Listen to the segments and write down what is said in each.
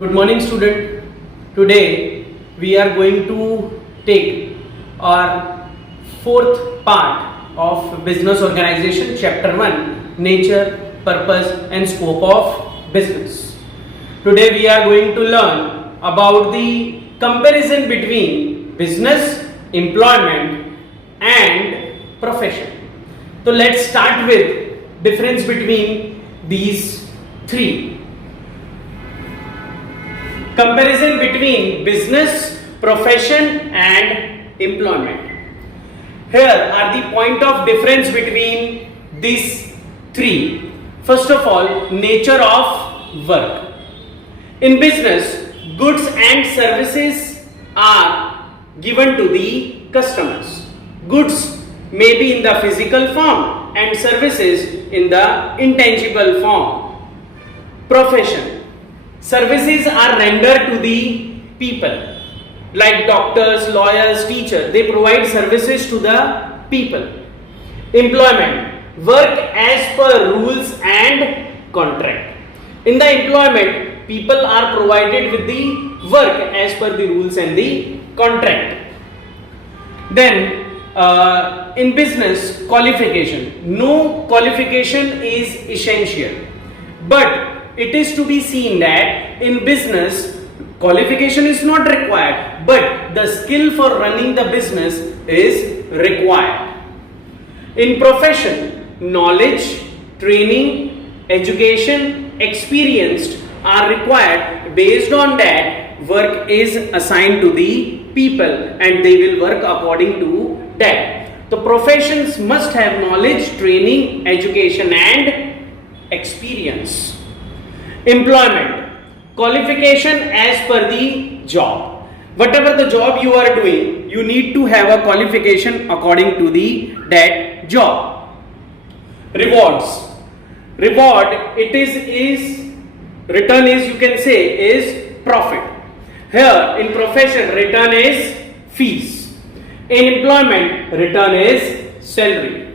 Good morning student. Today we are going to take our fourth part of business organization, chapter 1, nature, purpose and scope of business. Today we are going to learn about the comparison between business, employment and profession. So let's start with difference between these three. Comparison between business, profession and employment. Here are the point of difference between these three. First of all, nature of work. In business, goods and services are given to the customers. Goods may be in the physical form and services in the intangible form. Profession. Services are rendered to the people, like doctors, lawyers, teachers. They provide services to the people. Employment, work as per rules and contract. In the employment, people are provided with the work as per the rules and the contract. Then in business, qualification. No qualification is essential, but it is to be seen that in business qualification is not required, but the skill for running the business is required. In profession, knowledge, training, education, experience are required. Based on that, work is assigned to the people and they will work according to that. The professions must have knowledge, training, education and experience. Employment, qualification as per the job. Whatever the job you are doing, you need to have a qualification according to that job. Rewards. Reward, return is, you can say, is profit. Here in profession, return is fees. In employment, return is salary.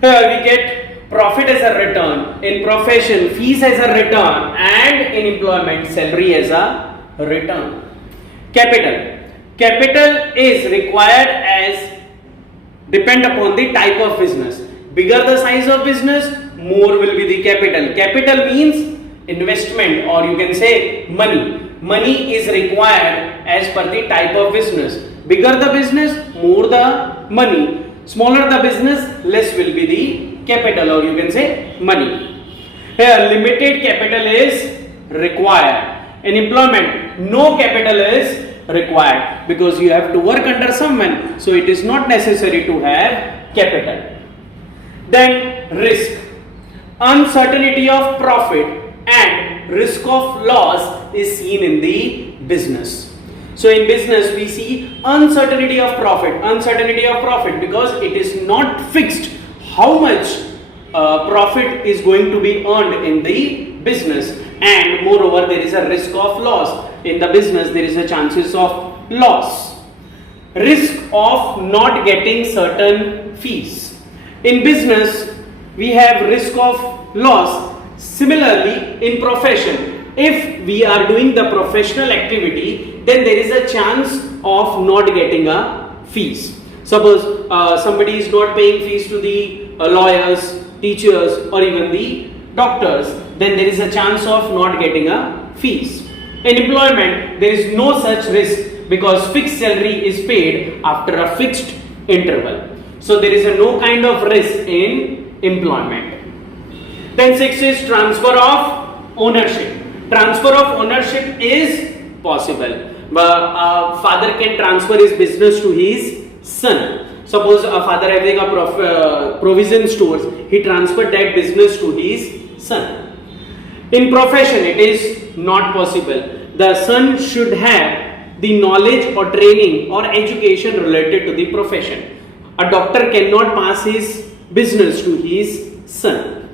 Here we get profit as a return, in profession fees as a return, and in employment salary as a return. Capital is required as depend upon the type of business. Bigger the size of business, more will be the capital. Capital means investment, or you can say money. Money is required as per the type of business. Bigger the business, more the money. Smaller the business, less will be the capital, or you can say money. Here limited capital is required. In employment, no capital is required because you have to work under someone, so it is not necessary to have capital. Then risk. Uncertainty of profit and risk of loss is seen in the business. So in business we see uncertainty of profit because it is not fixed how much profit is going to be earned in the business, and moreover there is a risk of loss. In the business there is a chances of loss. Risk of not getting certain fees. In business we have risk of loss. Similarly in profession, if we are doing the professional activity, then there is a chance of not getting a fees. Suppose somebody is not paying fees to the lawyers, teachers or even the doctors, then there is a chance of not getting a fees. In employment, there is no such risk because fixed salary is paid after a fixed interval. So there is no kind of risk in employment. Then 6 is transfer of ownership. Transfer of ownership is possible. Father can transfer his business to his son. Suppose a father having a provision stores, he transferred that business to his son. In profession, it is not possible. The son should have the knowledge or training or education related to the profession. A doctor cannot pass his business to his son.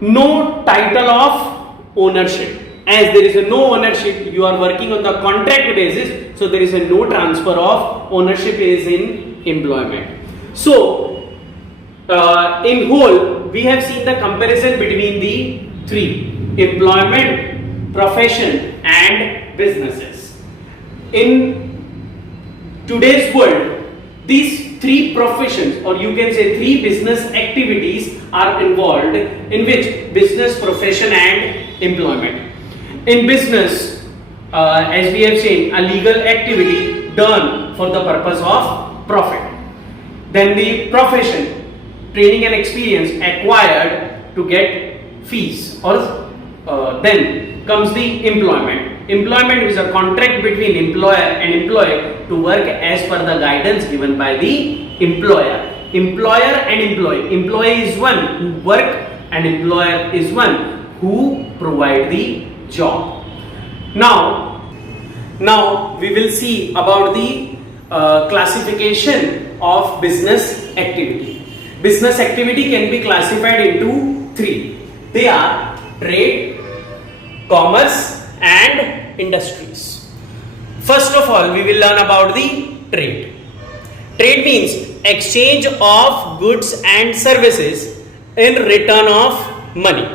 No title of ownership. As there is no ownership, you are working on the contract basis, so there is no transfer of ownership is in employment. So in whole, we have seen the comparison between the three: employment, profession and businesses. In today's world, these three professions, or you can say three business activities, are involved, in which business, profession and employment. In business, as we have seen, a legal activity done for the purpose of profit. Then the profession, training and experience acquired to get fees, or then comes the employment. Employment is a contract between employer and employee to work as per the guidance given by the employer. Employer and employee. Employee is one who work and employer is one who provide the job. Now we will see about the classification of business activity. Business activity can be classified into three. They are trade, commerce and industries. First of all, we will learn about the trade. Trade means exchange of goods and services in return of money.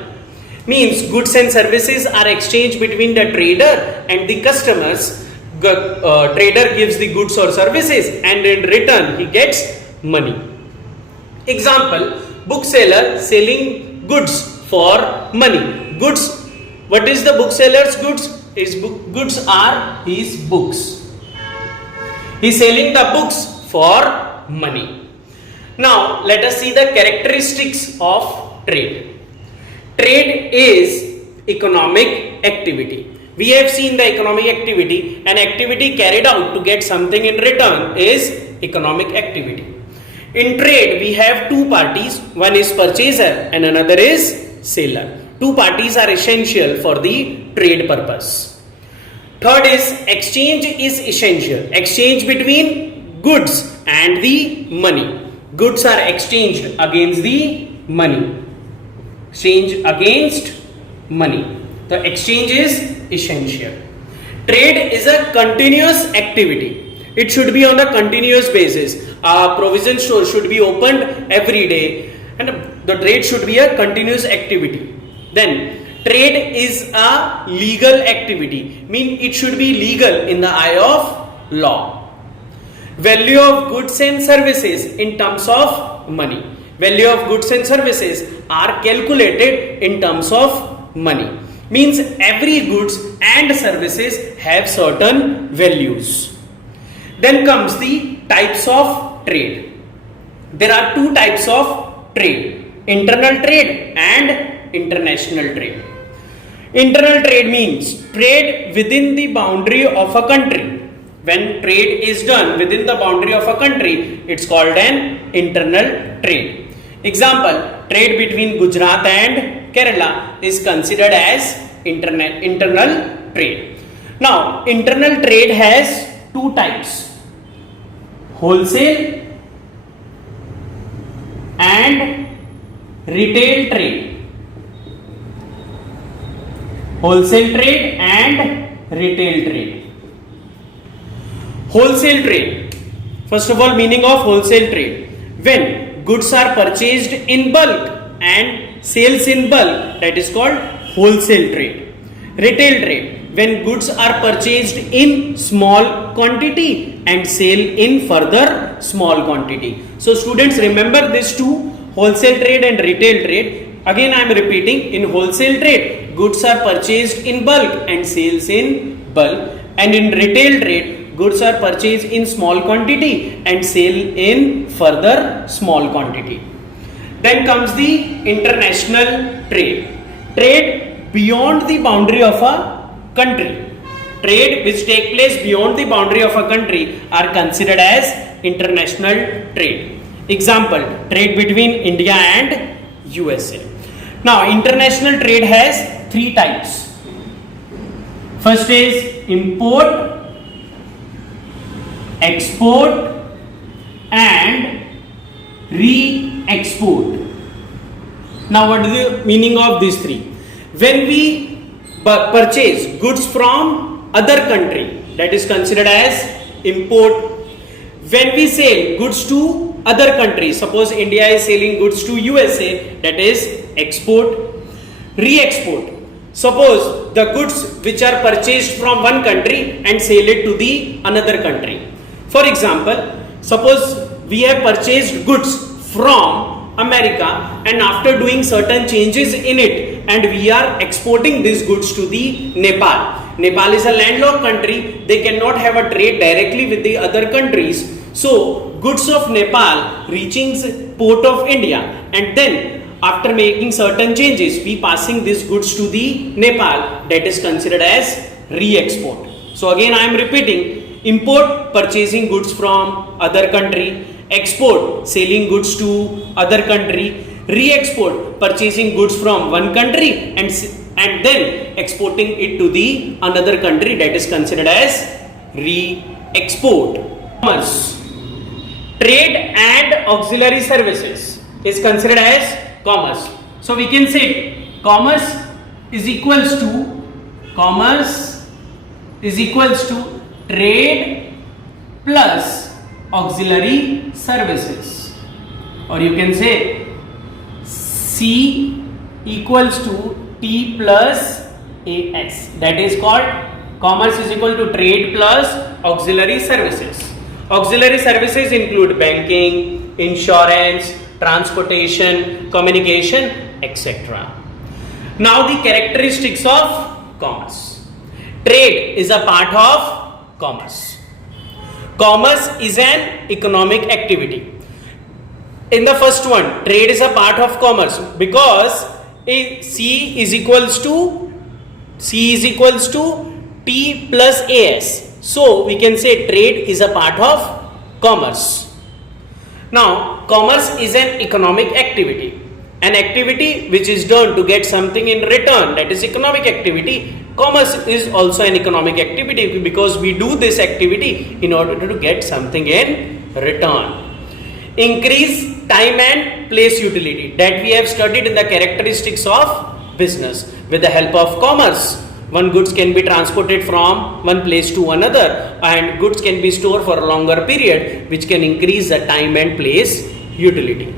Means goods and services are exchanged between the trader and the customers. Trader gives the goods or services and in return he gets money. Example, bookseller selling goods for money. Goods, what is the bookseller's goods? His goods are his books. He is selling the books for money. Now let us see the characteristics of trade. Trade is economic activity. We have seen the economic activity. An activity carried out to get something in return is economic activity. In trade, we have two parties. One is purchaser and another is seller. Two parties are essential for the trade purpose. Third is exchange is essential. Exchange between goods and the money. Goods are exchanged against the money. Exchange against money. The exchange is essential. Trade is a continuous activity. It should be on a continuous basis. A provision store should be opened every day and the trade should be a continuous activity. Then trade is a legal activity. Mean it should be legal in the eye of law. Value of goods and services in terms of money. Value of goods and services are calculated in terms of money. Means every goods and services have certain values. Then comes the types of trade. There are two types of trade: internal trade and international trade. Internal trade means trade within the boundary of a country. When trade is done within the boundary of a country, it's called an internal trade. Example, trade between Gujarat and Kerala is considered as internal trade. Now, internal trade has two types: wholesale and retail trade. Wholesale trade and retail trade. Wholesale trade. First of all, meaning of wholesale trade. When goods are purchased in bulk and sales in bulk, that is called wholesale trade. Retail trade. When goods are purchased in small quantity and sale in further small quantity. So students, remember these two, wholesale trade and retail trade. Again I am repeating, in wholesale trade, goods are purchased in bulk and sales in bulk, and in retail trade, goods are purchased in small quantity and sale in further small quantity. Then comes the international trade. Trade beyond the boundary of a country. Trade which take place beyond the boundary of a country are considered as international trade. Example, trade between India and USA. Now, international trade has three types. First is import, export and re-export. Now, what is the meaning of these three? When we purchase goods from other country, that is considered as import. When we sell goods to other countries, suppose India is selling goods to USA, that is export. Re-export. Suppose the goods which are purchased from one country and sell it to the another country. For example, suppose we have purchased goods from America and after doing certain changes in it and we are exporting these goods to the Nepal. Nepal is a landlocked country, they cannot have a trade directly with the other countries. So goods of Nepal reaching port of India and then after making certain changes we passing these goods to the Nepal, that is considered as re-export. So again I am repeating, import purchasing goods from other country, export selling goods to other country, re-export purchasing goods from one country and then exporting it to the another country, that is considered as re-export. Commerce, trade and auxiliary services is considered as commerce. So we can say commerce is equals to trade plus auxiliary services, or you can say C equals to T plus AS, that is called commerce is equal to trade plus auxiliary services. Auxiliary services include banking, insurance, transportation, communication, etc. Now the characteristics of commerce. Trade is a part of commerce. Commerce is an economic activity. In the first one, trade is a part of commerce because C is equals to T plus AS. So we can say trade is a part of commerce. Now, commerce is an economic activity. An activity which is done to get something in return, that is economic activity. Commerce is also an economic activity because we do this activity in order to get something in return. Increase time and place utility, that we have studied in the characteristics of business. With the help of commerce, one goods can be transported from one place to another and goods can be stored for a longer period, which can increase the time and place utility.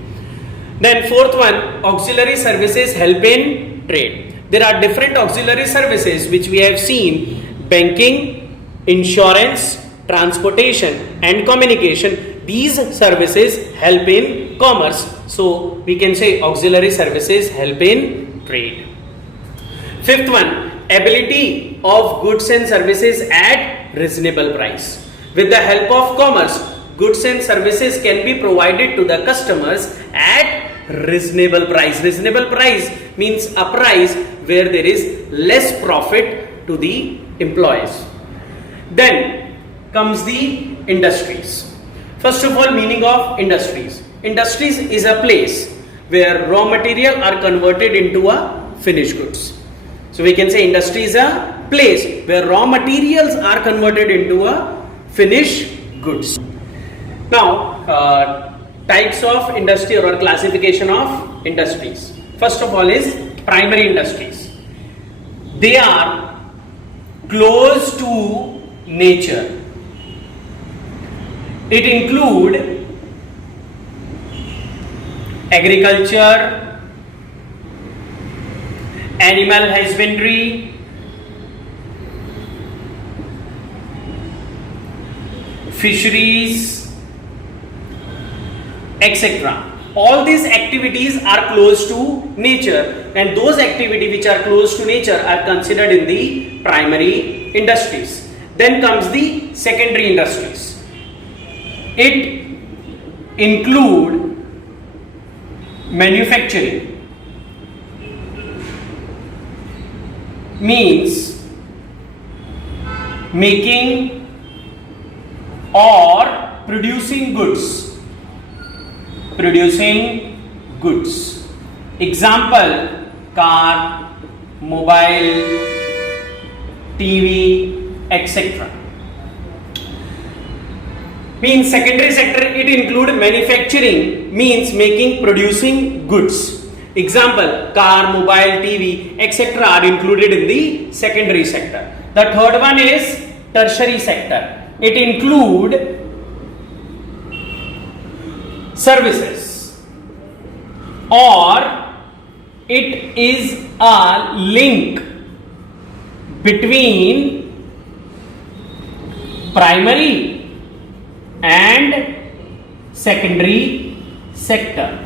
Then fourth one, auxiliary services help in trade. There are different auxiliary services which we have seen: banking, insurance, transportation and communication. These services help in commerce. So we can say auxiliary services help in trade. Fifth one, ability of goods and services at reasonable price. With the help of commerce, goods and services can be provided to the customers at reasonable price. Reasonable price means a price where there is less profit to the employees. Then comes the industries. First of all, meaning of industries. Industries is a place where raw material are converted into a finished goods. So we can say industry is a place where raw materials are converted into a finished goods. Now, types of industry or classification of industries. First of all is primary industries. They are close to nature. It include agriculture, animal husbandry, fisheries, etc. All these activities are close to nature, and those activities which are close to nature are considered in the primary industries. Then comes the secondary industries. It include manufacturing, means making or producing goods. Example, car, mobile, TV, etc. Means secondary sector, it include manufacturing, means making, producing goods. Example, car, mobile, TV, etc. are included in the secondary sector. The third one is tertiary sector. It include services, or it is a link between primary and secondary sector.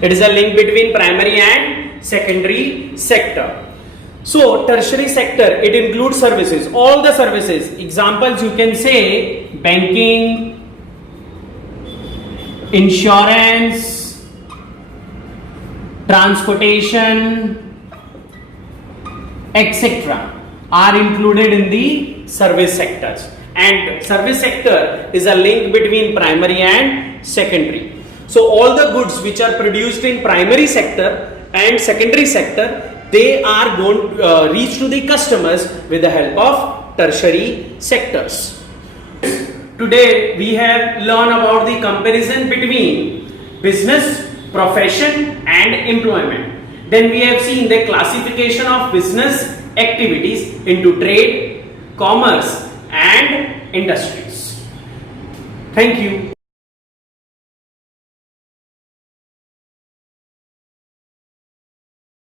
It is a link between primary and secondary sector. So tertiary sector, it includes services, all the services. Examples you can say banking, insurance, transportation, etc. are included in the service sectors. And service sector is a link between primary and secondary. So all the goods which are produced in primary sector and secondary sector, they are going to reach to the customers with the help of tertiary sectors. Today we have learned about the comparison between business, profession and employment. Then we have seen the classification of business activities into trade, commerce and industries. Thank you.